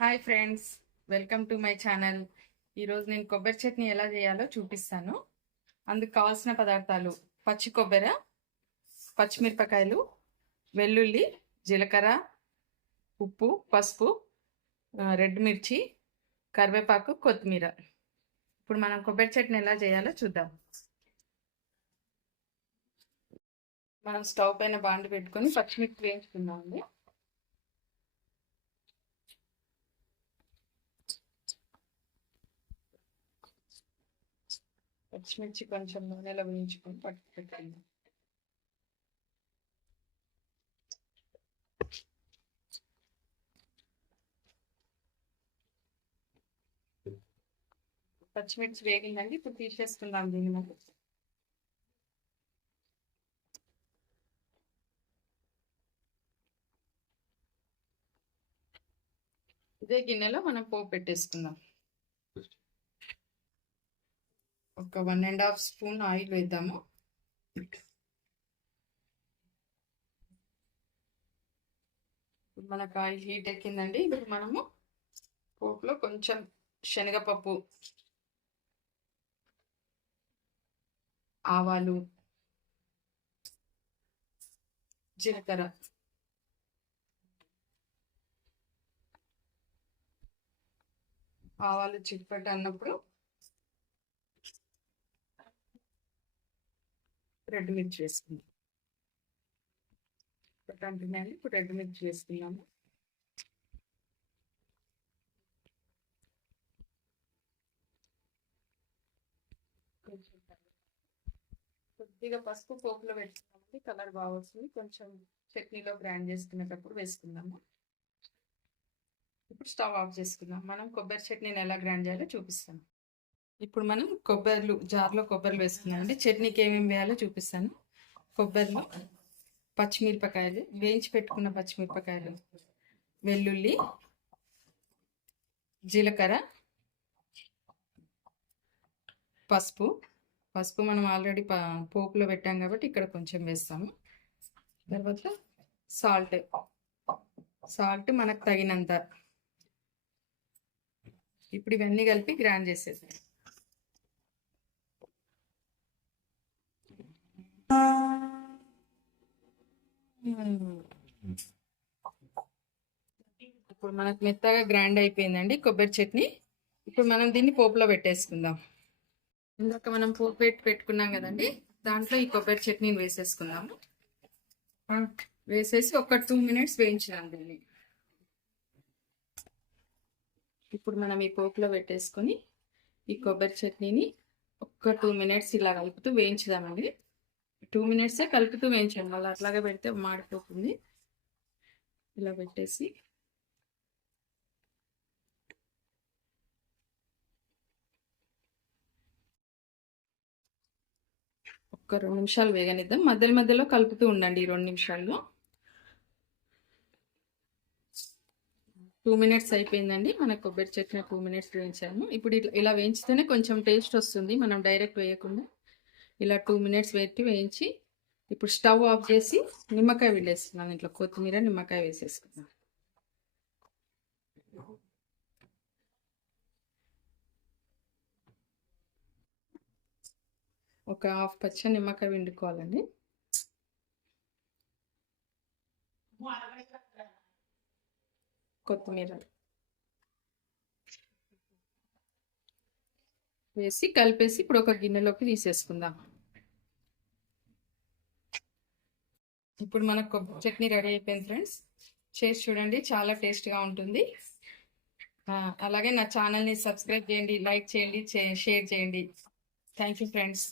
Hi friends, welcome to my channel. ఈరోజు నేను కొబ్బరి చట్నీ ఎలా చేయాలో చూపిస్తాను. అందుకు కావాల్సిన పదార్థాలు: పచ్చి కొబ్బరి, పచ్చిమిరపకాయలు, వెల్లుల్లి, జీలకర్ర, ఉప్పు, పసుపు, రెడ్ మిర్చి, కరివేపాకు, కొత్తిమీర. ఇప్పుడు మనం కొబ్బరి చట్నీ ఎలా చేయాలో చూద్దాం. మనం స్టవ్ పైన బాండి పెట్టుకొని పచ్చిమిర్చి వేయించుకుందామండి. పచ్చిమిర్చి కొంచెం నూనెలో వేయించుకొని పట్టు పెట్టుకుందాం. పచ్చిమిర్చి వేగిందండి, ఇప్పుడు తీసేసుకుందాం దీన్ని మనం. ఇదే గిన్నెలో మనం పోపు పెట్టేసుకుందాం. ఒక 1.5 స్పూన్ ఆయిల్ వేద్దాము. మనకు ఆయిల్ హీట్ ఎక్కిందండి. ఇప్పుడు మనము పోపులో కొంచెం శనగపప్పు, ఆవాలు, జీలకర్ర, ఆవాలు చిట్పట్ అన్నప్పుడు రెడ్ మిర్చి వేసుకుందాం. అంటున్నాయండి, ఇప్పుడు రెడ్ మిర్చి వేసుకున్నాము. కొద్దిగా పసుపు పోపులో పెట్టుకున్నామండి, కలర్ బాగా వస్తుంది. కొంచెం చట్నీలో గ్రైండ్ చేసుకునేటప్పుడు వేసుకుందాము. ఇప్పుడు స్టవ్ ఆఫ్ చేసుకుందాం. మనం కొబ్బరి చట్నీని ఎలా గ్రైండ్ చేయాలో చూపిస్తాను. ఇప్పుడు మనం జార్లో కొబ్బరిలు వేసుకున్నామండి. చట్నీకి ఏమేమి వేయాలో చూపిస్తాను. కొబ్బరిలో పచ్చిమిరపకాయలు, వేయించి పెట్టుకున్న పచ్చిమిరపకాయలు, వెల్లుల్లి, జీలకర్ర, పసుపు మనం ఆల్రెడీ పోపులో పెట్టాం కాబట్టి ఇక్కడ కొంచెం వేస్తాము. తర్వాత సాల్ట్ మనకు తగినంత. ఇప్పుడు ఇవన్నీ కలిపి గ్రైండ్ చేసేది. ఇప్పుడు మనకు మెత్తగా గ్రైండ్ అయిపోయిందండి కొబ్బరి చట్నీ. ఇప్పుడు మనం దీన్ని పోపులో పెట్టేసుకుందాం. ఇందాక మనం పోపు పెట్టుకున్నాం కదండి, దాంట్లో ఈ కొబ్బరి చట్నీని వేసేసుకుందాము. వేసేసి ఒక 2 మినిట్స్ వేయించినాం దీన్ని. ఇప్పుడు మనం ఈ పోపులో పెట్టేసుకొని ఈ కొబ్బరి చట్నీని ఒక 2 మినిట్స్ ఇలా కలుపుతూ వేయించుదామండి. 2 మినిట్సే కలుపుతూ వేయించండి, మళ్ళీ అట్లాగే పెడితే మాడిపోతుంది. ఇలా పెట్టేసి ఒక 2 నిమిషాలు వేగనిద్దాం. మధ్యలో కలుపుతూ ఉండండి. 2 నిమిషాల్లో 2 మినిట్స్ అయిపోయిందండి. మన కొబ్బరి చట్నీ 2 మినిట్స్ వేయించాము. ఇప్పుడు ఇలా వేయించితేనే కొంచెం టేస్ట్ వస్తుంది, మనం డైరెక్ట్ వేయకుండా. ఇలా 2 మినిట్స్ వేయించి ఇప్పుడు స్టవ్ ఆఫ్ చేసి నిమ్మకాయ వేసేస్తున్నాను. ఇంట్లో కొత్తిమీర, నిమ్మకాయ వేసేసుకున్నాను. ఒక హాఫ్ పచ్చ నిమ్మకాయ పిండుకోవాలండి. కొత్తిమీర వేసి కలిపేసి ఇప్పుడు ఒక గిన్నెలోకి తీసేసుకుందాం. ఇప్పుడు మనకు కొబ్బరి చట్నీ రెడీ అయిపోయింది ఫ్రెండ్స్. చేసి చూడండి, చాలా టేస్ట్గా ఉంటుంది. అలాగే నా ఛానల్ని సబ్స్క్రైబ్ చేయండి, లైక్ చేయండి, షేర్ చేయండి. Thank you friends.